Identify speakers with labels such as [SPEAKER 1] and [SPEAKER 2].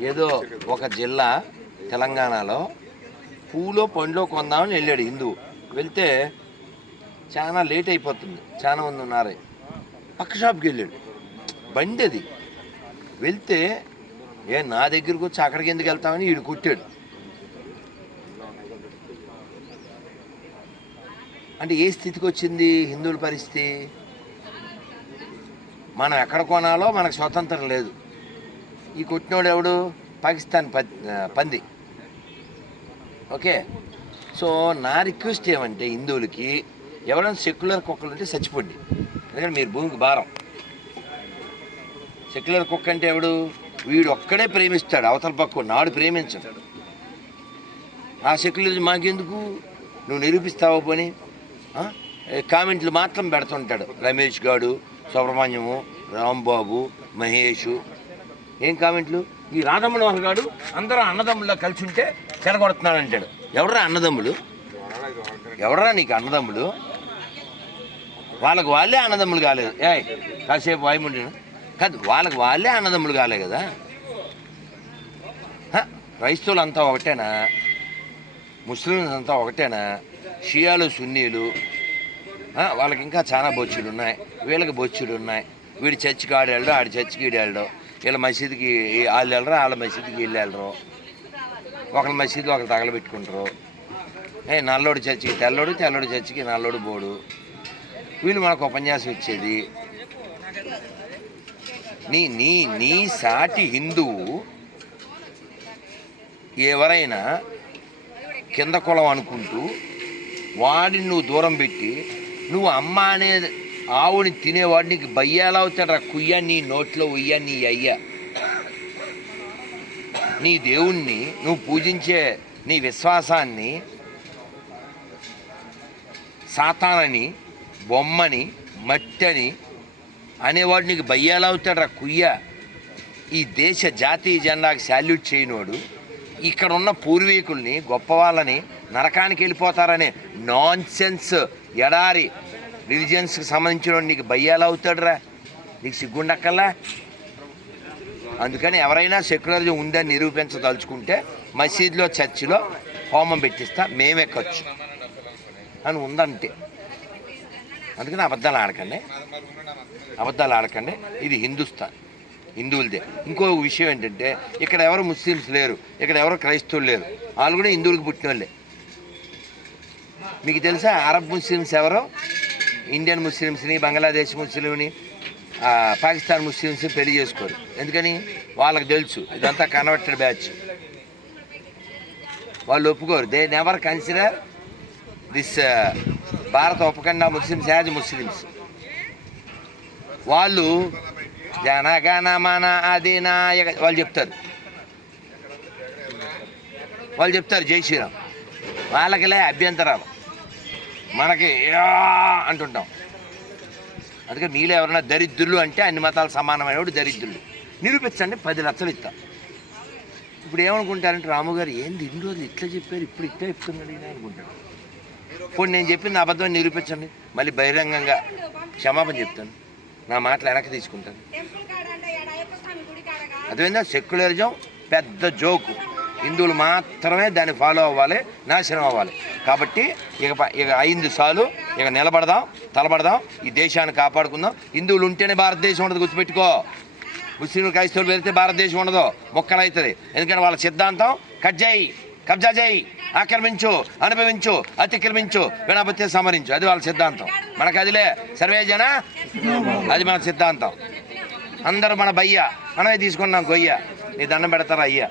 [SPEAKER 1] ఏదో ఒక జిల్లా తెలంగాణలో పూలో పండ్లో కొందామని వెళ్ళాడు హిందువు వెళ్తే చాలా లేట్ అయిపోతుంది. చాలా మంది ఉన్నారే. పక్క షాప్కి వెళ్ళాడు. బండి అది. వెళ్తే ఏ నా దగ్గరకు వచ్చి అక్కడికి ఎందుకు వెళ్తామని వీడు కుట్టాడు. అంటే ఏ స్థితికి వచ్చింది? హిందువుల పరిస్థితి? మనం ఎక్కడ కొనాలో మనకు స్వతంత్రం లేదు. ఈ కొట్టినోడు ఎవడు? పాకిస్తాన్ ప- పంది. ఓకే? సో నా రిక్వెస్ట్ ఏమంటే హిందువులకి ఎవరైనా సెక్యులర్ కుక్కలు ఉంటే చచ్చిపోండి. ఎందుకంటే మీరు భూమికి భారం. సెక్యులర్ కుక్క అంటే ఎవడు? వీడు ఒక్కడే ప్రేమిస్తాడు అవతల పక్క నాడు ప్రేమించడు. ఆ సెక్యులరిజం మాకెందుకు? నువ్వు నిరూపిస్తావు పోని? కామెంట్లు మాత్రం పెడుతుంటాడు రమేష్ గాడు సుబ్రహ్మణ్యము రాంబాబు మహేష్. ఏం కామెంట్లు? ఈ రాధమ్మనోహర్ గారు అందరూ అన్నదమ్ముల్లో కలిసి ఉంటే చెడగొడుతున్నాడు అంటాడు. ఎవడరా అన్నదమ్ములు? ఎవడరా నీకు అన్నదమ్ములు? వాళ్ళకు వాళ్ళే అన్నదమ్ములు కాలేదు. ఏ కాసేపు వాయుముండి కాదు వాళ్ళకి వాళ్ళే అన్నదమ్ములు కాలే కదా. క్రైస్తవులు అంతా ఒకటేనా? ముస్లిమ్స్ అంతా ఒకటేనా? షియాలు సున్నీలు వాళ్ళకి ఇంకా చాలా బొచ్చులు ఉన్నాయి వీళ్ళకి బొచ్చులు ఉన్నాయి వీడి చర్చికి ఆడేళ్ళడు ఆడి చర్చికి ఈడేళ్ళడు. వీళ్ళ మసీదుకి వాళ్ళు వెళ్ళరు వాళ్ళ మసీదుకి వీళ్ళు వెళ్ళరు. ఒకళ్ళ మసీదు ఒకరు తగలబెట్టుకుంటారు. ఏ నల్లోడు చర్చికి తెల్లోడు తెల్లోడు చర్చికి నల్లోడు బోడు. వీళ్ళు మనకు ఉపన్యాసం ఇచ్చేది నీ నీ నీ సాటి హిందువు ఎవరైనా కింద కులం అనుకుంటూ వాడిని నువ్వు దూరం పెట్టి నువ్వు అమ్మ అనే ఆవుని తినేవాడు నీకు బయ్యాలా అవుతాడు కుయ్య నీ నోట్లో ఉయ్య నీ అయ్య. నీ దేవుణ్ణి నువ్వు పూజించే నీ విశ్వాసాన్ని సాతానని బొమ్మని మట్టని అనేవాడు నీకు బయ్యాలా రా కుయ్య. ఈ దేశ జాతీయ జెండాకి శాల్యూట్ చేయనోడు. ఇక్కడ ఉన్న పూర్వీకుల్ని గొప్ప వాళ్ళని నరకానికి వెళ్ళిపోతారనే నాన్ సెన్స్ ఎడారి రిలీజియన్స్కి సంబంధించిన నీకు బయ్యాలు అవుతాడురా? నీకు సిగ్గుండక్కల్లా అందుకని ఎవరైనా సెక్యులరిజం ఉందని నిరూపించదలుచుకుంటే మసీదులో చర్చిలో హోమం పెట్టిస్తా మేమే మేమెక్కచ్చు. అని ఉందంటే అందుకని అబద్ధాలు ఆడకండి. అబద్ధాలు ఆడకండి. ఇది హిందుస్థాన్. హిందువులదే. ఇంకో విషయం ఏంటంటే ఇక్కడ ఎవరు ముస్లిమ్స్ లేరు. ఇక్కడ ఎవరు క్రైస్తవులు లేరు. వాళ్ళు కూడా హిందువులకు పుట్టిన వాళ్ళే మీకు తెలుసా? అరబ్ ముస్లిమ్స్ ఎవరో? ఇండియన్ ముస్లిమ్స్ని బంగ్లాదేశ్ ముస్లింని పాకిస్తాన్ ముస్లిమ్స్ని పెళ్ళి చేసుకోరు. ఎందుకని? వాళ్ళకి తెలుసు. ఇదంతా కన్వర్టెడ్ బ్యాచ్ వాళ్ళు ఒప్పుకోరు. దే నెవర్ కన్సిడర్ దిస్ భారత ఉపఖండ ముస్లిమ్స్ యాజ్ ముస్లిమ్స్. వాళ్ళు జనగణ మన అధినాయక వాళ్ళు చెప్తారు. వాళ్ళు చెప్తారు జై శ్రీరామ్. వాళ్ళకిలే అభ్యంతరాలు. మనకి అంటుంటాం. అందుకే మీలో ఎవరైనా దరిద్రులు అంటే అన్ని మతాలు సమానమైన వాడు దరిద్రులు. నిరూపించండి పది లక్షలు ఇస్తా. ఇప్పుడు ఏమనుకుంటారంటే రాము గారు ఏంది ఇన్ని రోజులు ఇట్లా చెప్పారు ఇప్పుడు ఇట్లా చెప్తున్నాడు అనుకుంటాడు. ఇప్పుడు నేను చెప్పింది అబద్ధం నిరూపించండి. మళ్ళీ బహిరంగంగా క్షమాపణ చెప్తాను. నా మాటలు వెనక్కి తీసుకుంటాను. అదేవిధంగా సెక్యులరిజం పెద్ద జోకు. హిందువులు మాత్రమే దాన్ని ఫాలో అవ్వాలి నాశనం అవ్వాలి. కాబట్టి ఇక ఇక అయింది చాలు. ఇక నిలబడదాం తలబడదాం ఈ దేశాన్ని కాపాడుకుందాం. హిందువులు ఉంటేనే భారతదేశం ఉండదు గుర్తుపెట్టుకో. ముస్లింలు క్రైస్తవులు పెడితే భారతదేశం ఉండదు మొక్కలవుతుంది ఎందుకంటే వాళ్ళ సిద్ధాంతం కట్ చేయి కబ్జా చేయి ఆక్రమించు అనుభవించు అతిక్రమించు వినపత్తి సమరించు అది వాళ్ళ సిద్ధాంతం. మనకు అదిలే. సర్వేజన అది మన సిద్ధాంతం. అందరూ మన బయ్య. మనమే తీసుకున్నాం గొయ్య నీ దండం పెడతారా అయ్యా?